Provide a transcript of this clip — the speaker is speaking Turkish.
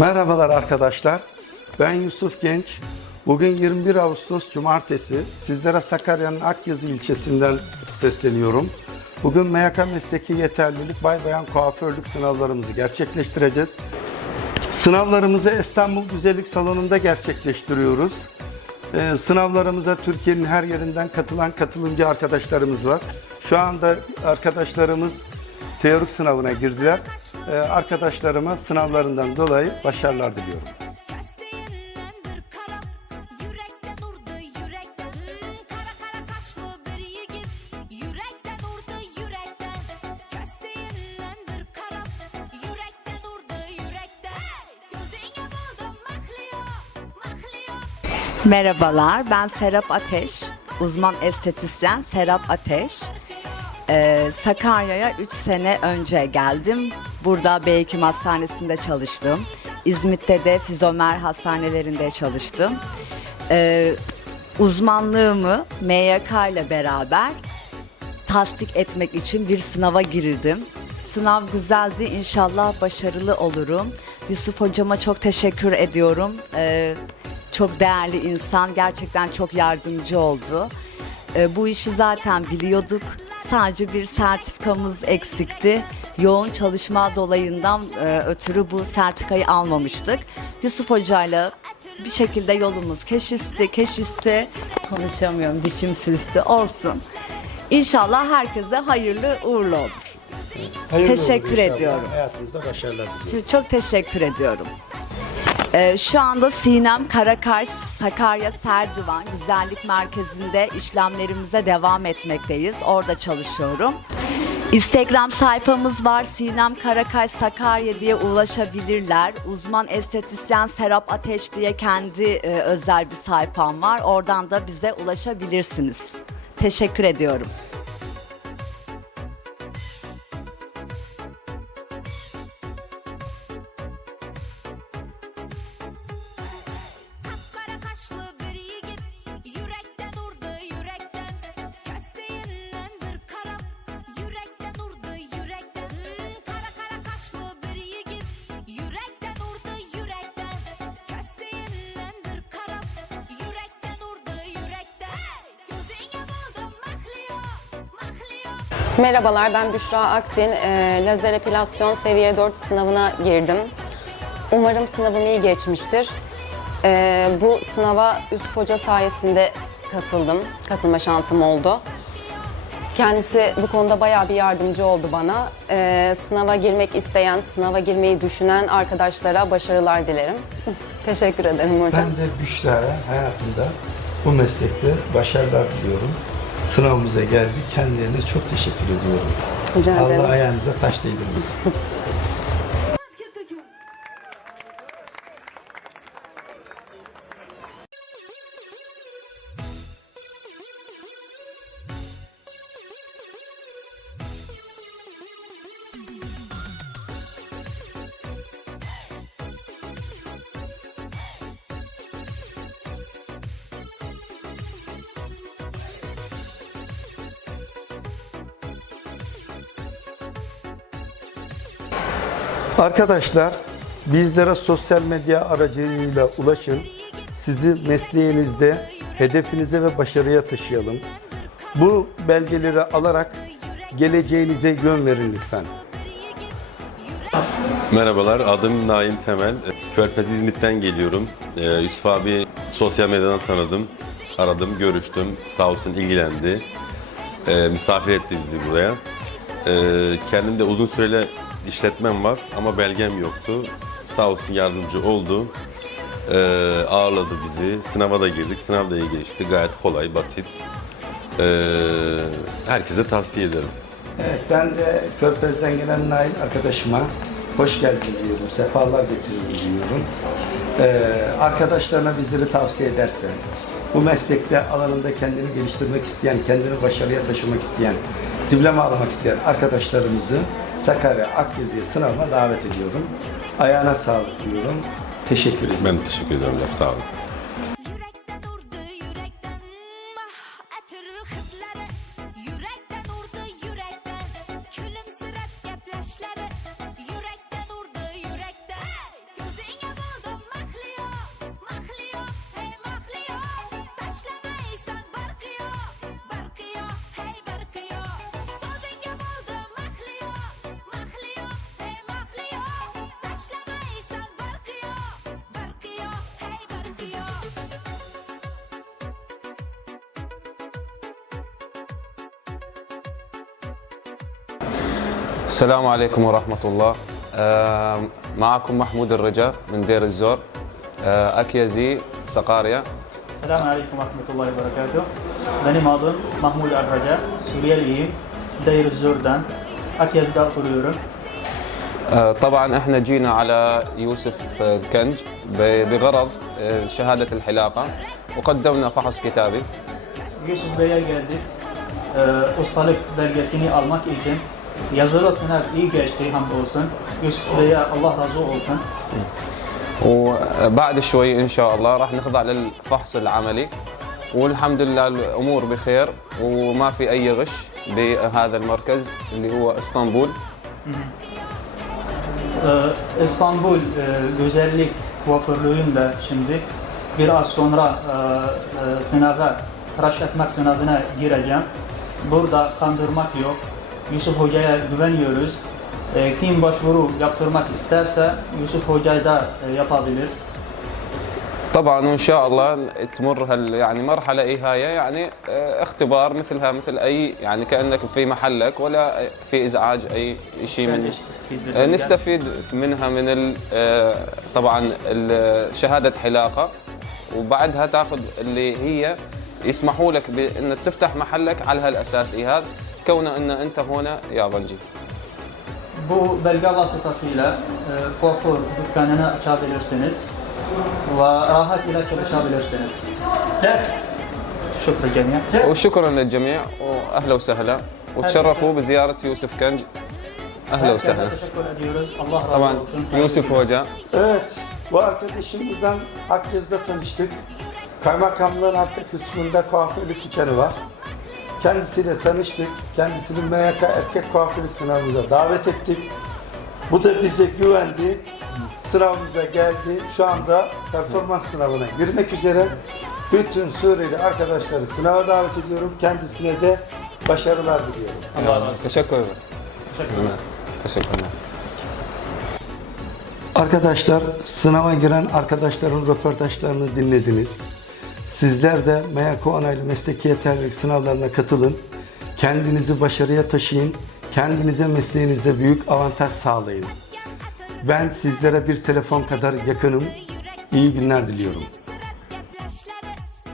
Merhabalar arkadaşlar. Ben Yusuf Genç. Bugün 21 Ağustos Cumartesi. Sizlere Sakarya'nın Akyazı ilçesinden sesleniyorum. Bugün MYK Mesleki Yeterlilik Bay Bayan Kuaförlük sınavlarımızı gerçekleştireceğiz. Sınavlarımızı İstanbul Güzellik Salonu'nda gerçekleştiriyoruz. Ee, sınavlarımıza Türkiye'nin her yerinden katılan katılımcı arkadaşlarımız var. Şu anda arkadaşlarımız teorik sınavına girdiler. Ee, arkadaşlarıma sınavlarından dolayı başarılar diliyorum. Merhabalar, ben Serap Ateş, uzman estetisyen Serap Ateş. Ee, Sakarya'ya 3 sene önce geldim. Burada Beyhekim Hastanesi'nde çalıştım. İzmit'te de Fizomer Hastanelerinde çalıştım. Ee, uzmanlığımı MYK ile beraber tasdik etmek için bir sınava girdim. Sınav güzeldi. İnşallah başarılı olurum. Yusuf hocama çok teşekkür ediyorum. Ee, çok değerli insan. Gerçekten çok yardımcı oldu. Ee, bu işi zaten biliyorduk. Sadece bir sertifikamız eksikti. Yoğun çalışma dolayından e, ötürü bu sertifikayı almamıştık. Yusuf hocayla bir şekilde yolumuz keşisti, keşisti. Konuşamıyorum, dişim sürstü. Olsun. İnşallah herkese hayırlı uğurlu olur. Hayırlı Teşekkür inşallah. ediyorum. Hayatınızda başarılar diliyorum. Çok teşekkür ediyorum. Ee, şu anda Sinem Karakars Sakarya Serdivan Güzellik Merkezi'nde işlemlerimize devam etmekteyiz. Orada çalışıyorum. Instagram sayfamız var. Sinem Karakay Sakarya diye ulaşabilirler. Uzman estetisyen Serap Ateş diye kendi e, özel bir sayfam var. Oradan da bize ulaşabilirsiniz. Teşekkür ediyorum. Merhabalar ben Büşra Aktin. Ee, lazer epilasyon seviye 4 sınavına girdim. Umarım sınavım iyi geçmiştir. Ee, bu sınava Yusuf Hoca sayesinde katıldım. Katılma şansım oldu. Kendisi bu konuda bayağı bir yardımcı oldu bana. Ee, sınava girmek isteyen, sınava girmeyi düşünen arkadaşlara başarılar dilerim. Teşekkür ederim hocam. Ben de Büşra'ya hayatında bu meslekte başarılar diliyorum. Sınavımıza geldi. Kendilerine çok teşekkür ediyorum. Rica ederim. Allah ayağınıza taş değdirmesin. Arkadaşlar bizlere sosyal medya aracılığıyla ulaşın. Sizi mesleğinizde hedefinize ve başarıya taşıyalım. Bu belgeleri alarak geleceğinize yön verin lütfen. Merhabalar, adım Naim Temel. Körfez İzmit'ten geliyorum. Ee, Yusuf abi sosyal medyadan tanıdım. Aradım, görüştüm. Sağ olsun ilgilendi. Ee, misafir etti bizi buraya. Ee, kendim de uzun süreli işletmem var ama belgem yoktu. Sağ olsun yardımcı oldu. Ee, ağırladı bizi. Sınava da girdik. Sınav da iyi geçti. Gayet kolay, basit. Ee, herkese tavsiye ederim. Evet, ben de Körfez'den gelen Nail arkadaşıma hoş geldin diyorum, sefalar getirdin diyorum. Ee, arkadaşlarına bizleri tavsiye edersen, bu meslekte alanında kendini geliştirmek isteyen, kendini başarıya taşımak isteyen, diploma almak isteyen arkadaşlarımızı Sakarya Akyazı'ya sınavına davet ediyorum. Ayağına sağlık diyorum. Teşekkür ederim. Ben teşekkür ederim. Sağ olun. السلام عليكم ورحمة الله. معكم محمود الرجا من دير الزور. آه، أكيازي سقاريا السلام عليكم ورحمة الله وبركاته. أنا مادن محمود الرجا سوريا سوريالي دير الزور دان. أكيزي دار آه، طبعا إحنا جينا على يوسف آه، كنج بغرض شهادة الحلاقة. وقدمنا فحص كتابي. يوسف بيا جادي وصلت بلجسيني ألمك إيجن. Yazılı sınav iyi geçti hamdolsun. Yusuf Bey'e Allah razı olsun. وبعد شوي ان شاء الله راح نخضع للفحص العملي والحمد لله الأمور بخير وما في اي غش بهذا المركز اللي هو اسطنبول İstanbul e, Güzellik Kuaförlüğü'nde şimdi biraz sonra e, e, sınava, tıraş etmek sınavına gireceğim. Burada kandırmak yok. Yusuf Hoca'ya güveniyoruz. E, kim başvuru yaptırmak isterse Yusuf Hoca da e, yapabilir. طبعا وان شاء الله تمر هال يعني مرحلة إيهاية يعني آه، اختبار مثلها مثل أي يعني كأنك في محلك ولا في إزعاج أي شيء من آه، نستفيد منها من ال- آه، طبعا شهادة حلاقة وبعدها تاخذ اللي هي يسمحوا لك بأن تفتح محلك على هالأساس إيهاب كونه ان انت هنا يابانجي Bu belge vasıtasıyla e, kuaför dükkanını açabilirsiniz ve rahat ile çalışabilirsiniz. Şükür cemiye. وشكرا للجميع واهلا وسهلا وتشرفوا بزياره يوسف كنج اهلا Herkese وسهلا teşekkür ediyoruz. Allah razı طبعا olsun. يوسف هوجا Evet, bu arkadaşımızdan Akyaz'da tanıştık. Kaymakamlığın arka kısmında kuaförlük dükkanı var. Kendisiyle tanıştık. Kendisini MYK Erkek Kuaförü sınavımıza davet ettik. Bu da bize güvendi. Sınavımıza geldi. Şu anda performans sınavına girmek üzere. Bütün Suriyeli arkadaşları sınava davet ediyorum. Kendisine de başarılar diliyorum. Allah razı olsun. Teşekkür ederim. Teşekkürler. Teşekkürler. Arkadaşlar, sınava giren arkadaşların röportajlarını dinlediniz. Sizler de MYK onaylı mesleki yeterlilik sınavlarına katılın. Kendinizi başarıya taşıyın. Kendinize mesleğinizde büyük avantaj sağlayın. Ben sizlere bir telefon kadar yakınım. İyi günler diliyorum.